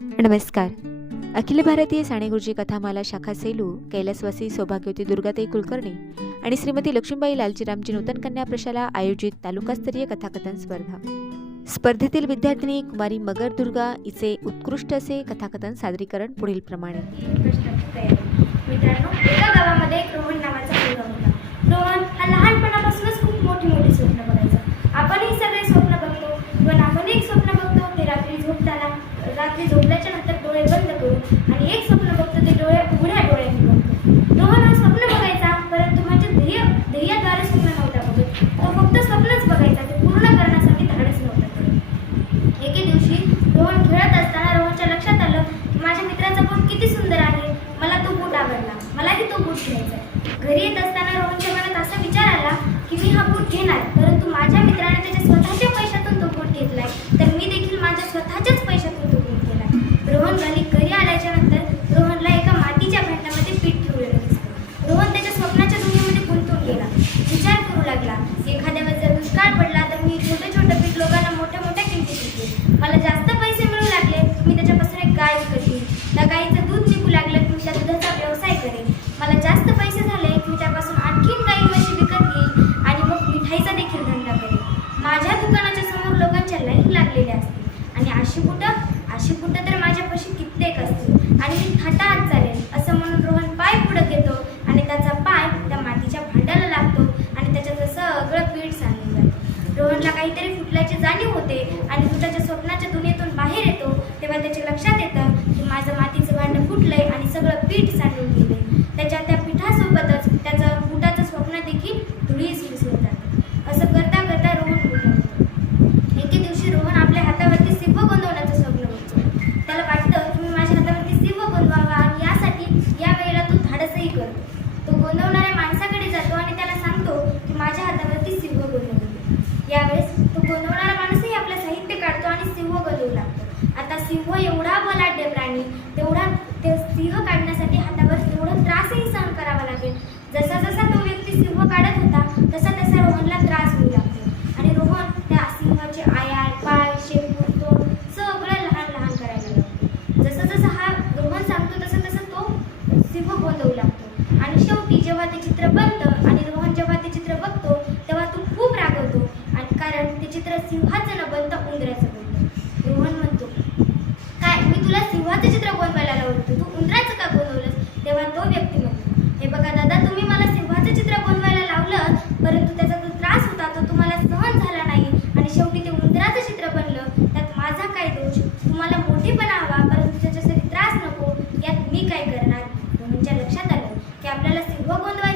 नमस्कार. अखिल भारतीय सानेगुरुजी कथामाला शाखा सेलू कैलासवासी सौभाग्यवती दुर्गाताई कुलकर्णी आणि श्रीमती लक्ष्मीबाई लालजीरामजी नूतन कन्या प्रशाला आयोजित तालुकास्तरीय कथाकथन स्पर्धा. स्पर्धेतील विद्यार्थिनी कुमारी मगर दुर्गा हिचे उत्कृष्ट असे कथाकथन सादरीकरण पुढील प्रमाणे प्रश्न तयारी मित्रांनो एका गावामध्ये एक रोहन नावाचा मुलगा होता रोहन हा लहानपणापासूनच खूप मोठी मोठी स्वप्न बघायचा आपणही सगळे स्वप्न बघतो पण आपण एक स्वप्न बघतो ते रात्री झोपताना रात्री झोपल्याच्या नंतर डोळे बंद करून आणि एक स्वप्न बघतो ते डोळे उघड्या डोळ्यांनी बघतो रोहन हा स्वप्न बघायचा परंतु माझ्या ध्येय ध्येयाद्वारे स्वप्न नव्हता बघत तो फक्त स्वप्नच बघायचा ते पूर्ण करण्यासाठी धाडस नव्हतं. एके दिवशी रोहन खेळत असताना रोहनच्या लक्षात आलं की माझ्या मित्राचा बूट किती सुंदर आहे. मला तो बूट आवडला. मलाही तो बूट घ्यायचा आहे. घरी येत असताना रोहनच्या मनात असा विचार आला की मी हा बूट घेणार परंतु माझ्या मित्राने त्याच्या स्वतःच्या पैशातून तो बूट घेतलाय. तर मी देखील माझ्या स्वतःच्याच करेन. मला जास्त पैसे झाले की मी त्यापासून आणखीन गाई म्हशी विकत घेईन आणि मग मिठाईचा देखील धंदा करेन. माझ्या दुकानाच्या समोर लोकांच्या लाईन लागलेल्या असतील. आणि अशी कुठं? अशी कुठं तर माझ्यापाशी कित्येक असतील. आणि मी थाटात चालेल असं म्हणून रोहन पाय पुढं घेतो आणि त्याचा पाय त्या मातीच्या भांड्याला लागतो आणि त्याच्यातलं सगळं पीठ सांगून जातं. रोहनला काहीतरी फुटल्याची जाणीव होते आणि तो त्याच्या स्वप्नाच्या दुनियेतून बाहेर येतो तेव्हा त्याच्या लक्षात येतं की माझं मातीचं भांडं फुटलंय आणि सगळं पीठ सांडून गेले त्याच्या त्या पिठासोबतच त्याचं बुटाचं स्वप्न देखील धुळीस मिसळून असं करता करता रोहन उठवतो एके दिवशी रोहन आपल्या हातावरती सिंह गोंधवण्याचं स्वप्न बघतो. त्याला वाटतं की मी माझ्या हातावरती सिंह गोंधवावा आणि यासाठी या वेळेला तो धाडसही करतो. तो गोंदवणाऱ्या माणसाकडे जातो आणि त्याला सांगतो की माझ्या हातावरती सिंह गोंधवतो यावेळेस तो गोंदवणारा माणूसही आपलं साहित्य काढतो आणि सिंह गोंदवू लागतो आता सिंह एवढा बलाढ्य प्राणी तेवढा ते सिंह काढण्यासाठी हातावर तेवढा त्रासही सहन करावा लागेल जसा जसा तो व्यक्ती सिंह काढत होता तसा तसा रोहनला त्रास होऊ लागतो आणि रोहन त्या सिंहाचे आयार पाय शेपूट तोंड सगळं लहान लहान करायला लागतो जसं जसं हा रोहन सांगतो तसं तसं तो सिंह गोंधवू लागतो आणि शेवटी जेव्हा ते चित्र बनतं आणि रोहन जेव्हा ते चित्र बघतो तेव्हा तो खूप रागवतो आणि कारण चित्र सिंहाचं न बनता उंदराचं बनतं. रोहन म्हणतो काय मी तुला सिंहाचं चित्र बनवायला लावलं होतं. तू उंदराचं का बनवलंस? तेव्हा तो व्यक्ती म्हणतो हे बघा दादा तुम्ही मला सिंहाचं चित्र बनवायला लावलं परंतु त्याचा जो त्रास होता तो तुम्हाला सहन झाला नाही. आणि शेवटी ते उंदराचं चित्र बनलं. त्यात माझा काय दोष? तुम्हाला मोठेपणा हवा परंतु त्याच्यासाठी त्रास नको. यात मी काय करणार? रोहनच्या लक्षात आलं की आपल्याला सिंह गोंदवायचा